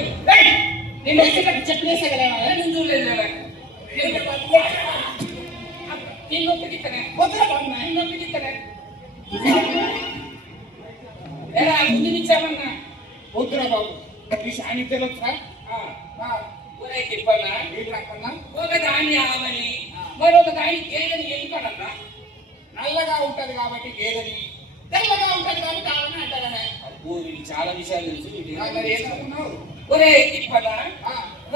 ఉంటుంది. నేను వచ్చేటప్పుడు చెప్పలేసే కదా నేను చూడలేదు. నేను నొప్పికిస్తానే వద్దురా బాబు నేను నొప్పికిస్తానే ఎలా ముందు ఇచ్చామన్నా వద్దురా బాబు ఈ సాన్నిధ్యం వచ్చా ఊరే తిప్పన్నా వీళ్ళకన్నా ఒక దాన్ని ఆవని మరొక దాన్ని గేదని ఎందుకనన్నా నల్లగా ఉంటది కాబట్టి గేదని తెల్లగా ఉంటది కాబట్టి ఆవని అంటారా అబ్బో వీళ్ళు చాలా విషయాలు తెలుసు ఏమనుకున్నావు ఒరే తిప్పన్నా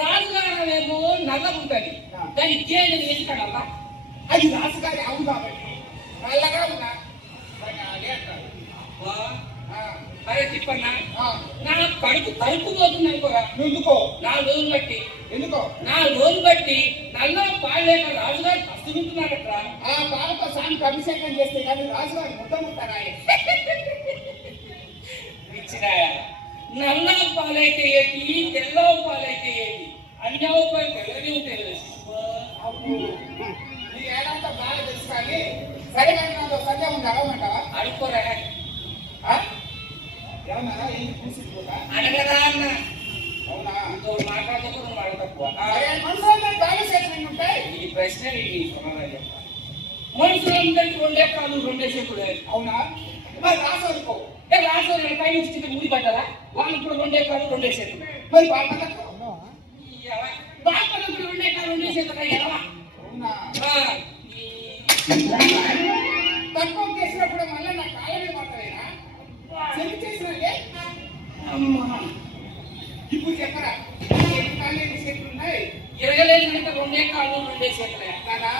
రాజుగారేమో నల్లగా ఉంటది దాని గేదని ఎందుకనన్నా అది రాజుగారి ఆవు కాబట్టి నల్లగా ఉన్నా అదే అంటారు అరే తిప్పన్నా నా కడుపు కడుపు పోతుంది అనుకోరా ఎందుకో 4 రోజులు బట్టి ఎందుకో 4 రోజులు బట్టి నల్ల పాలు లేక రాజుగారు కష్టముంటున్నాడట్రా ఆ పాలతో సాయంత్రం అభిషేకం చేస్తే కానీ రాజుగారు ముట్టముట్టారా ఇచ్చినాయా నల్ల పాలైతే ఏంటి తెల్ల పాలైతే ఏంటి అన్ని పాలు తెల్లనే ఉంటాయి నీ ఏడంతా బాగా తెలుసు కానీ సరే కానీ నాతో సంధ్య ఉంది అడగమంటావా అడుక్కోరా అడగదా అన్న అవునా మాట్లాడకుండా మాట తక్కువ ఉంటాయి ఈ ప్రశ్న మనుషులందరికీ 2 ఎకరాలు 2 చేతులే అవునా మరి రాసోరుకో రాసోరు పై నుంచి ముడి పడ్డారా వాళ్ళు కూడా 2 ఎకరాలు 2 చేతులు మరి బాపలకు బాపలకు 2 ఎకరాలు 2 చేతులు ఎలా అవునా తక్కువ చేసినప్పుడు మళ్ళీ నా కాళ్ళ మీద పడతాయినా చెల్లి చేసినట్టే అమ్మా ఇప్పుడు చెప్పరా ఎన్ని కాళ్ళు చేతులు ఉన్నాయి ఎరగలేదు కనుక 2 ఎకరాలు 2 చేతులే కదా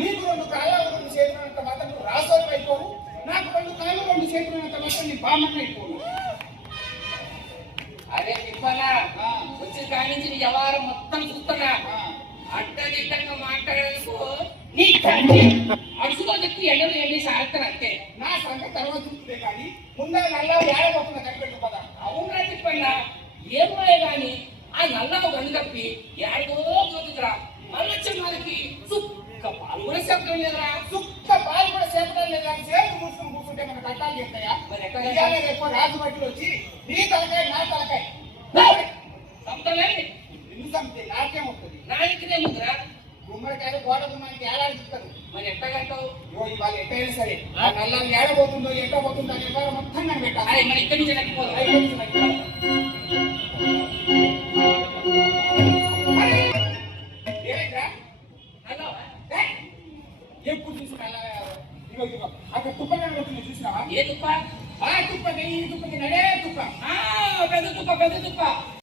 నీకు 2 కాళ్ళు 2 చేతులు అంత మాత్రం నువ్వు రాసోరు అయిపోవు నాకు 2 కాళ్ళు 2 చేతులు అంత మాత్రం నీ బామ్మని అయిపోవు అదే తిప్పనా వచ్చిన కాడి నుంచి నీ వ్యవహారం మొత్తం చూస్తున్నా అడ్డదిడ్డంగా మాట్లాడేందుకు నీ తండ్రి అడుసులో చెప్తే ఎండలు ఎండేసి ఆడతారు అంతే నా సంగతి తర్వాత చూస్తుందే కానీ ముందే నల్ల ఏడబోతున్నా కనిపెట్టు పదా అవునా చెప్పన్నా ఏమో కానీ ఆ నల్లగా కనుకప్పి ఏడో పోతుందిరా మళ్ళీ వాళ్ళకి సుక్క పాలు కూడా చెప్పడం లేదురా సుక్క పాలు కూడా చెప్పడం లేదా సేపు కూర్చొని కూర్చుంటే మన కట్టాలు చెప్తాయా మరి ఎక్కడ రేపు రాజు బట్టలు వచ్చి నీ తలకాయ నా తలకాయ చంపలే ఎందుకు చంపితే నాకేమవుతుంది నాయకునే ముందురా గుమ్మడికాయలు గోడ గుమ్మానికి ఏడాడుతారు మరి ఎట్టగంటావు ఇవాళ ఎట్టయినా సరే ఆ నల్లని ఏడబోతుందో ఎట్టబోతుందో అనే మొత్తం నేను పెట్టాలి మరి ఇక్కడి నుంచి